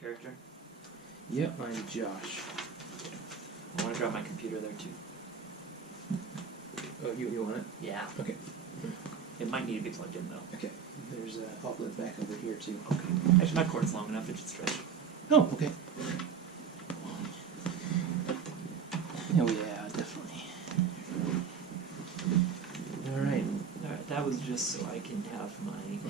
character? Yep, I'm Josh. I want to grab my computer there too. Oh, you want it? Yeah. Okay. It might need to be plugged in though. Okay. There's an outlet back over here too. Okay. Actually, my cord's long enough; it should stretch. Oh, okay. Oh yeah, definitely. All right. All right. That was just so I can have my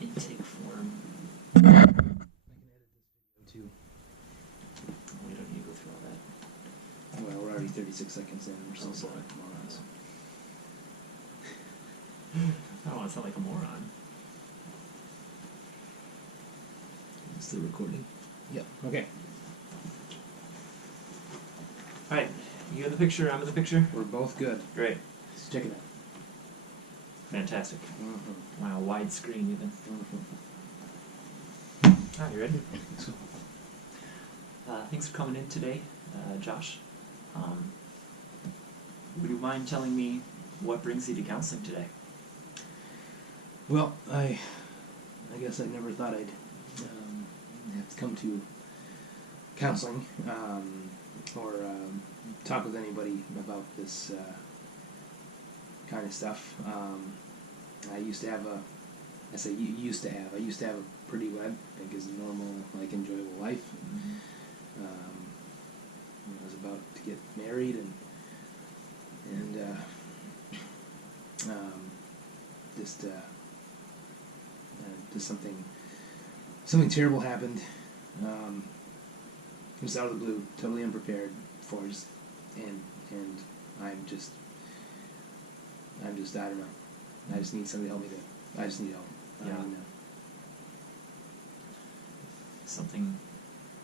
intake form. I can edit this video too. We don't need to go through all that. Well, we're already 36 seconds in. We're still selling morons. I don't want to sound like a moron. Still recording? Yep. Okay. All right. You in the picture? I'm in the picture. We're both good. Great. Let's check it out. Fantastic. Mm-hmm. Wow, widescreen even. Mm-hmm. You ready? Let's go. Thanks for coming in today, Josh. Would you mind telling me what brings you to counseling today? Well, I guess I never thought I'd have to come to counseling or talk with anybody about this kind of stuff. I used to have I used to have a pretty what I think is a normal, enjoyable life. Mm-hmm. I was about to get married and just something terrible happened. Just out of the blue, totally unprepared for it, and I'm just I don't know. I just need somebody to help me. I just need help. I don't even know. Something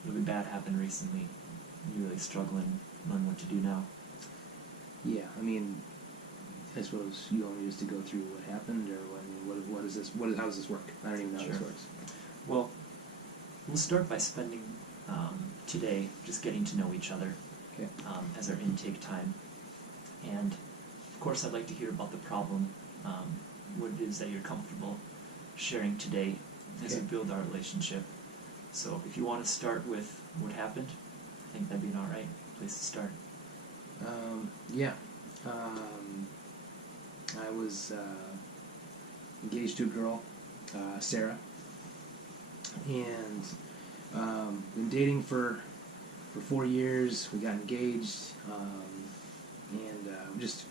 really bad happened recently. You're really struggling on what to do now. Yeah, I mean, I suppose you want me just to go through what happened, or what is this? How does this work? I don't even know how this works. Well, we'll start by spending today just getting to know each other as our intake time. And, of course, I'd like to hear about the problem, what it is that you're comfortable sharing today as we build our relationship. So if you want to start with what happened, I think that'd be an all right place to start. Yeah. I was engaged to a girl, Sarah, and been dating for 4 years. We got engaged, and just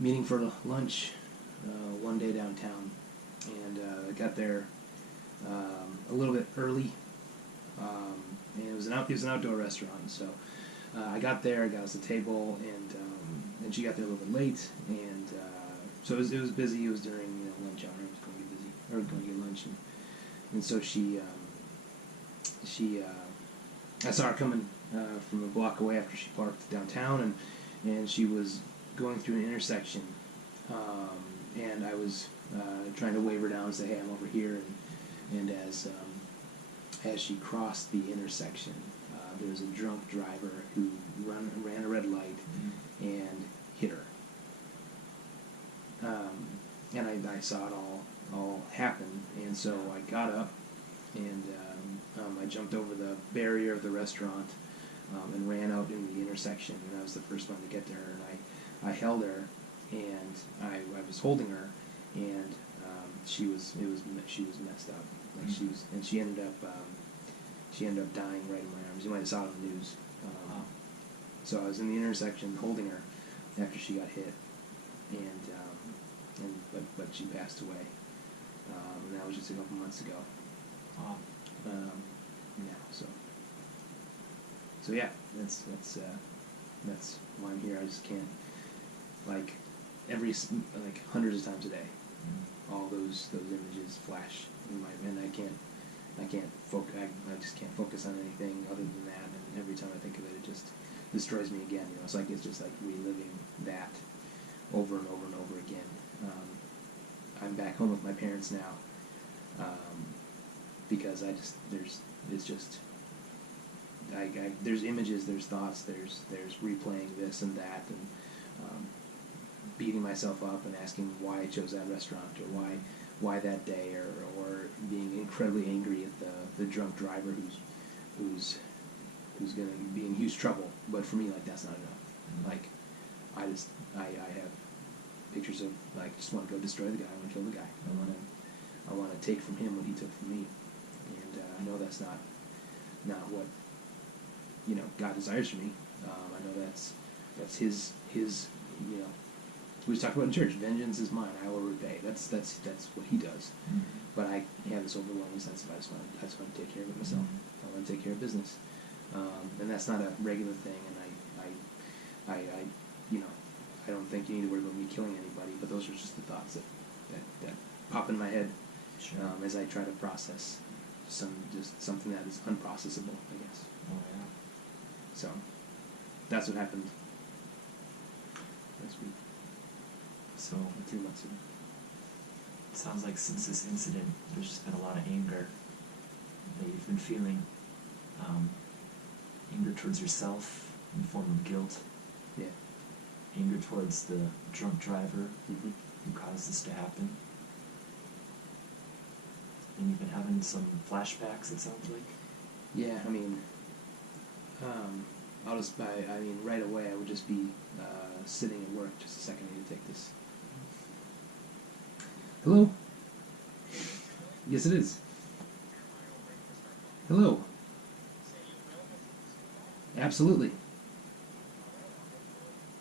meeting for lunch one day downtown, and I got there a little bit early, and it was an outdoor restaurant. So I got there, got us a table, and she got there a little bit late, and so it was busy. It was during lunch hour. I was going to get busy or going to get lunch, and so she I saw her coming from a block away after she parked downtown, and she was going through an intersection, and I was trying to wave her down and say, "Hey, I'm over here," and as she crossed the intersection, there was a drunk driver who ran a red light and hit her. And I saw it all happen, and so I got up and I jumped over the barrier of the restaurant and ran out into the intersection, and I was the first one to get to her, and I held her, and I was holding her, and she was messed up, she ended up dying right in my arms. You might have saw it on the news. So I was in the intersection holding her after she got hit, but she passed away, and that was just a couple months ago. So yeah, that's why I'm here. I just can't, hundreds of times a day, all those images flash in my mind. I just can't focus on anything other than that, and every time I think of it, it just destroys me again. It's just like reliving that over and over and over again. I'm back home with my parents now, because there's images, there's thoughts, there's replaying this and that, and beating myself up and asking why I chose that restaurant, or why that day, or being incredibly angry at the the drunk driver who's going to be in huge trouble. But for me, like, that's not enough. Mm-hmm. Like, I have pictures of, like, just want to go destroy the guy. I want to kill the guy. I want to take from him what he took from me. And I know that's not what, you know, God desires for me. I know that's his, you know, we talked about in church. Vengeance is mine; I will repay. That's what he does. Mm-hmm. But I have this overwhelming sense of I just want to take care of it myself. Mm-hmm. I want to take care of business, and that's not a regular thing. And I you know, I don't think you need to worry about me killing anybody. But those are just the thoughts that pop in my head. Sure. As I try to process something that is unprocessable, I guess. Oh yeah. So that's what happened last week. So 2 months ago. it sounds like since this incident, there's just been a lot of anger that you've been feeling. Anger towards yourself in the form of guilt. Yeah. Anger towards the drunk driver Mm-hmm. who caused this to happen. And you've been having some flashbacks, it sounds like. Yeah, I mean, right away I would just be sitting at work. Just a second, I need to take this. Hello? Yes, it is. Hello? Absolutely.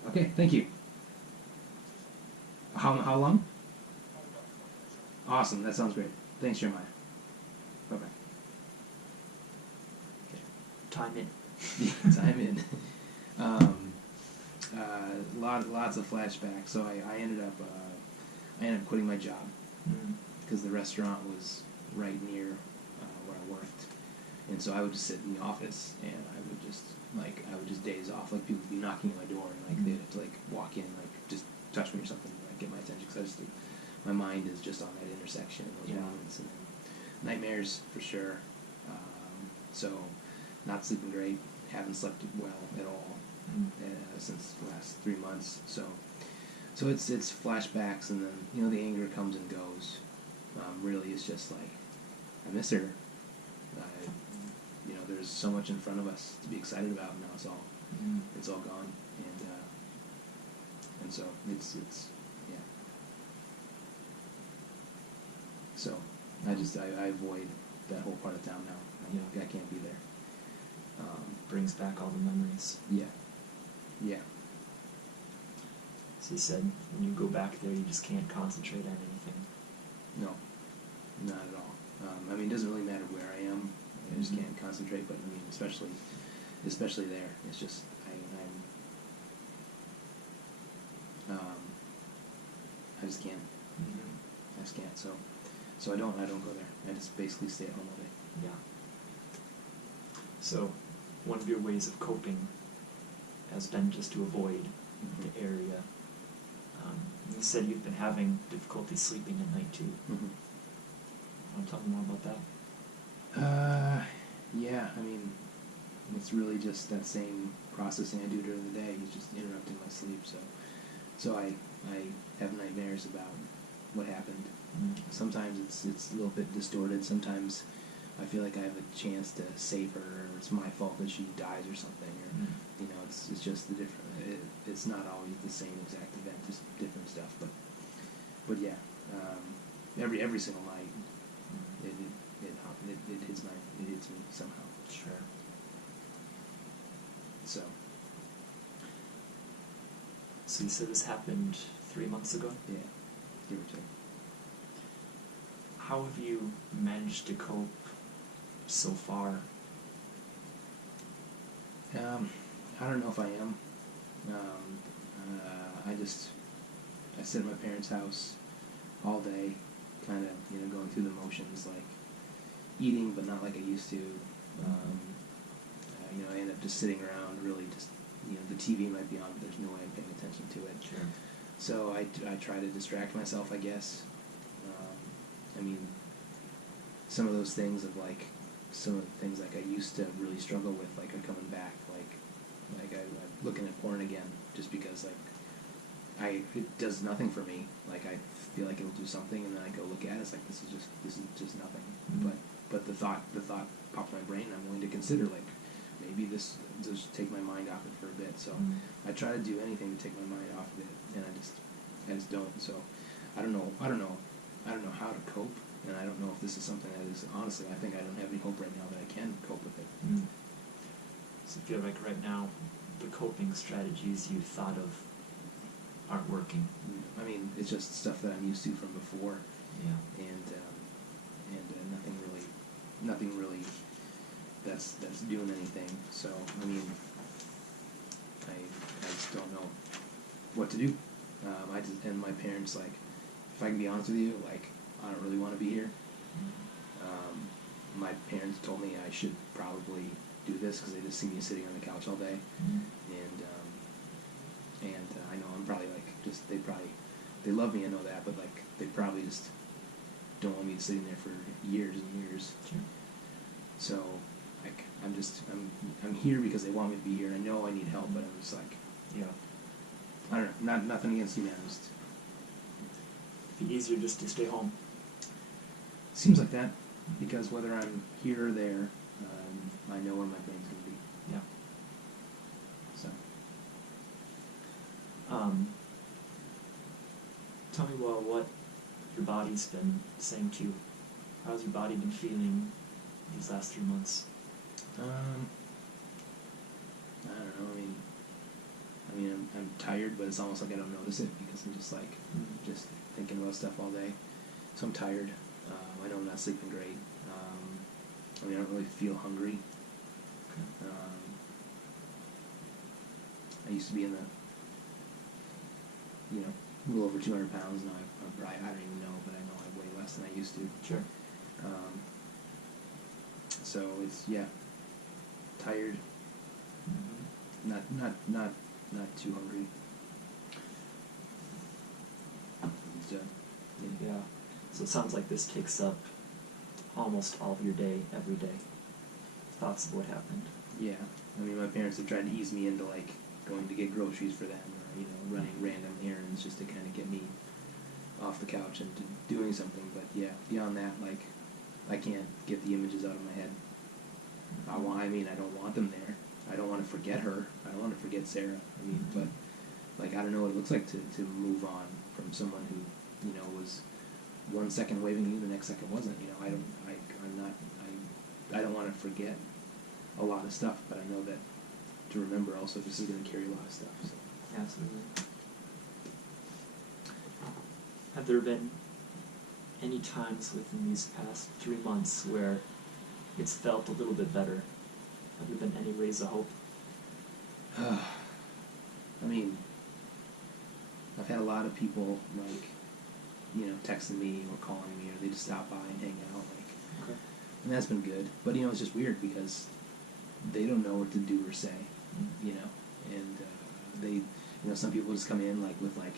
Okay, thank you. How long? Awesome, that sounds great. Thanks, Jeremiah. Bye-bye. Time in. Yeah, time in. Lots of flashbacks. So I ended up quitting my job because the restaurant was right near where I worked, and so I would just sit in the office and I would just daze off. Like, people would be knocking at my door and like they'd have to like walk in, like just touch me or something, like get my attention, because my mind is just on that intersection in those moments, and then nightmares for sure. So not sleeping great, haven't slept well at all since the last 3 months. So it's flashbacks, and then, you know, the anger comes and goes. Really, it's just like, I miss her. You know, there's so much in front of us to be excited about. Now it's all gone, and so it's yeah. So I avoid that whole part of town now. I can't be there. Brings back all the memories. Yeah. So you said when you go back there, you just can't concentrate on anything. No, not at all. I mean, it doesn't really matter where I am. I just can't concentrate. But I mean, especially there, it's just I just can't. I just can't. So I don't go there. I just basically stay at home all day. Yeah. So one of your ways of coping has been just to avoid the area. You said you've been having difficulty sleeping at night too. Want to tell me more about that? Yeah, I mean, it's really just that same processing I do during the day. It's just interrupting my sleep. So I have nightmares about what happened. Sometimes it's a little bit distorted. Sometimes I feel like I have a chance to save her, or it's my fault that she dies or something, or you know, it's just the different. It's not always the same exact event, just different stuff. But yeah, every single night, it hits me somehow. Sure. So you said this happened 3 months ago? yeah, give or take. How have you managed to cope so far? I don't know if I am. I sit at my parents' house all day, kind of, you know, going through the motions, like eating, but not like I used to. You know, I end up just sitting around, really just, you know, the TV might be on, but there's no way I'm paying attention to it. Sure. So I try to distract myself, I guess. I mean, some of those things of like, some of the things like I used to really struggle with, like, are coming back, like I'm looking at porn again, just because it does nothing for me. Like, I feel like it'll do something, and then I go look at it, it's like, this is just nothing. but the thought popped in my brain. I'm willing to consider, like, maybe this just take my mind off it for a bit. So I try to do anything to take my mind off of it, and I just don't. So I don't know how to cope, and I don't know if this is something that is, honestly, I think I don't have any hope right now that I can cope with it. So you feel like right now the coping strategies you thought of aren't working? I mean, it's just stuff that I'm used to from before. Yeah. And nothing really that's doing anything. So I mean, I just don't know what to do. And my parents, like, if I can be honest with you, like, I don't really want to be here. My parents told me I should probably do this because they just see me sitting on the couch all day, and I know I'm probably like just they love me, I know that, but like they probably just don't want me sitting there for years and years. Sure. So like I'm here because they want me to be here, and I know I need help, but I'm just like, Yeah. I don't know, nothing against you, man. Just It'd be easier just to stay home. seems like that, because whether I'm here or there, I know where my brain's going to be. Yeah. So. Tell me, well, what your body's been saying to you. How's your body been feeling these last 3 months? I don't know. I mean, I'm tired, but it's almost like I don't notice it because I'm just like just thinking about stuff all day. So I'm tired. I know I'm not sleeping great. I mean, I don't really feel hungry. Okay. I used to be in the, a little over 200 pounds. Now I don't even know, but I know I weigh less than I used to. Sure. So it's, tired. Not too hungry. Yeah. So it sounds like this takes up almost all of your day, every day. Thoughts of what happened. Yeah. I mean, my parents have tried to ease me into, like, going to get groceries for them, or, running random errands just to kind of get me off the couch and to doing something. But, yeah, beyond that, like, I can't get the images out of my head. I don't want them there. I don't want to forget her. I don't want to forget Sarah. I mean, but, like, I don't know what it looks like to move on from someone who, was 1 second waving at you, the next second wasn't. I don't want to forget a lot of stuff, but I know that to remember also this is going to carry a lot of stuff. So. Absolutely. Have there been any times within these past 3 months where it's felt a little bit better? Have there been any rays of hope? I mean, I've had a lot of people, like, texting me or calling me, or they just stop by and hang out, like, Okay. and that's been good. But, it's just weird because they don't know what to do or say, and they, some people just come in, like, with, like,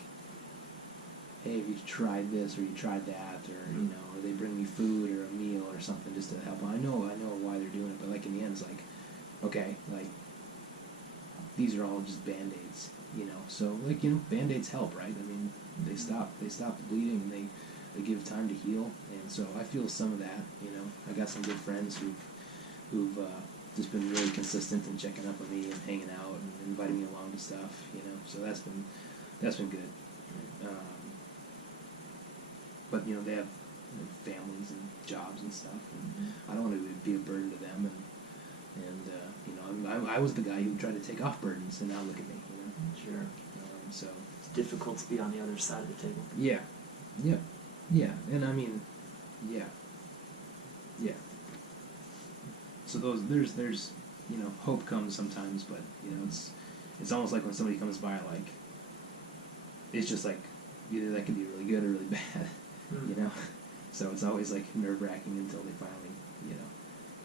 hey, have you tried this, or you tried that, or, or they bring me food or a meal or something just to help. I know why they're doing it, but, like, in the end, it's like, okay, like, these are all just Band-Aids, so, like, Band-Aids help, right? I mean, they stop the bleeding, and they give time to heal, and so I feel some of that, I got some good friends who've just been really consistent in checking up on me and hanging out and inviting me along to stuff, so that's been good. But, they have families and jobs and stuff, and I don't want to be a burden to them, and I was the guy who tried to take off burdens, and now look at me, Sure. So It's difficult to be on the other side of the table. yeah, and I mean, yeah. So there's hope comes sometimes, but it's almost like when somebody comes by, like, it's just like either that could be really good or really bad, So it's always like nerve-wracking until they finally,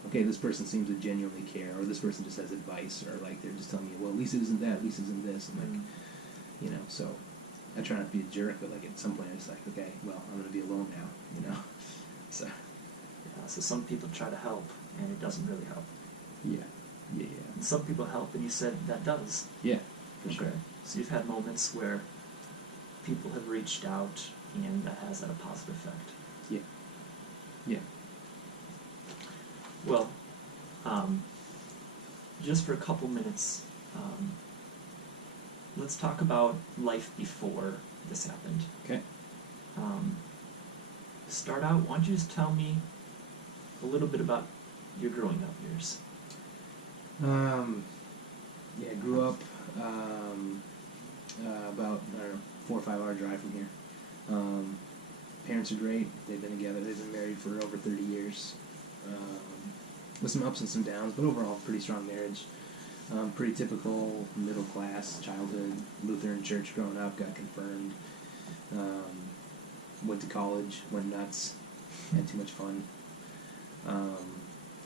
okay, this person seems to genuinely care, or this person just has advice, or like they're just telling you, well, at least it isn't that, at least it isn't this, and like, so I try not to be a jerk, but like at some point I just like, okay, well, I'm gonna be alone now, so. Yeah, so some people try to help, and it doesn't really help. Yeah. And some people help, and you said that does. Yeah, for sure. So you've had moments where people have reached out, and that has had a positive effect. Yeah. Well, just for a couple minutes, let's talk about life before this happened. Okay. Start out, why don't you just tell me a little bit about your growing up years? Yeah, I grew up about, I don't know, 4 or 5 hour drive from here. Parents are great. They've been together. They've been married for over 30 years. With some ups and some downs, but overall, pretty strong marriage. Pretty typical middle class childhood. Lutheran church growing up, got confirmed. Went to college, went nuts, had too much fun.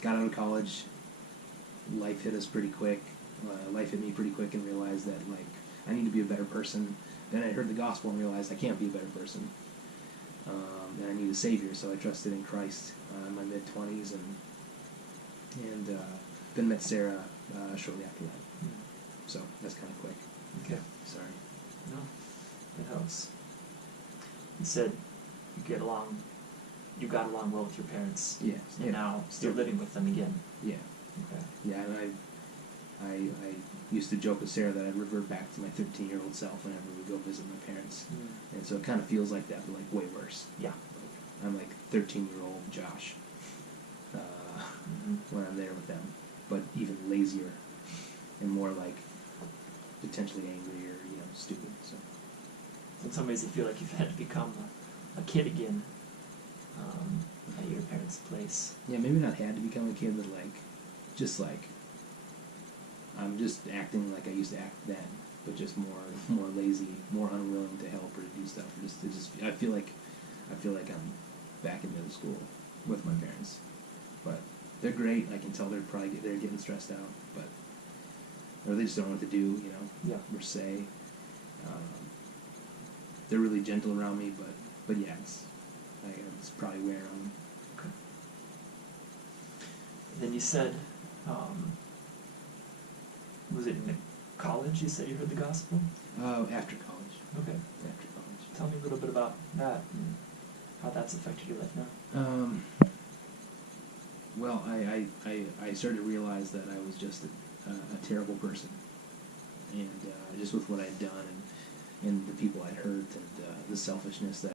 Got out of college. Life hit us pretty quick. Life hit me pretty quick, and realized that I need to be a better person. Then I heard the gospel and realized I can't be a better person. And I need a savior, so I trusted in Christ in my mid-20s, and then met Sarah shortly after that. So that's kind of quick. Okay. Sorry. No, that helps. You said you got along well with your parents. Yeah. And now still you're living with them again. Yeah. Okay. Yeah, and I used to joke with Sarah that I'd revert back to my 13-year-old self whenever we go visit my parents. And so it kind of feels like that, but way worse. Yeah. I'm 13-year-old Josh when I'm there with them, but even lazier and more potentially angry or stupid. So In some ways, you feel like you've had to become a kid again at your parents' place. yeah, maybe not had to become a kid, but I'm just acting like I used to act then, but just more lazy, more unwilling to help or to do stuff. I feel like I'm back in middle school with my parents, but they're great. I can tell they're getting stressed out, or they just don't know what to do, Yeah. or say. They're really gentle around me, but yeah, it's probably wearing on them. Okay. Then you said, was it in college you said you heard the gospel? After college. Okay. After college. Tell me a little bit about that and how that's affected your life now. Well, I started to realize that I was just a terrible person, and just with what I'd done and the people I'd hurt and the selfishness that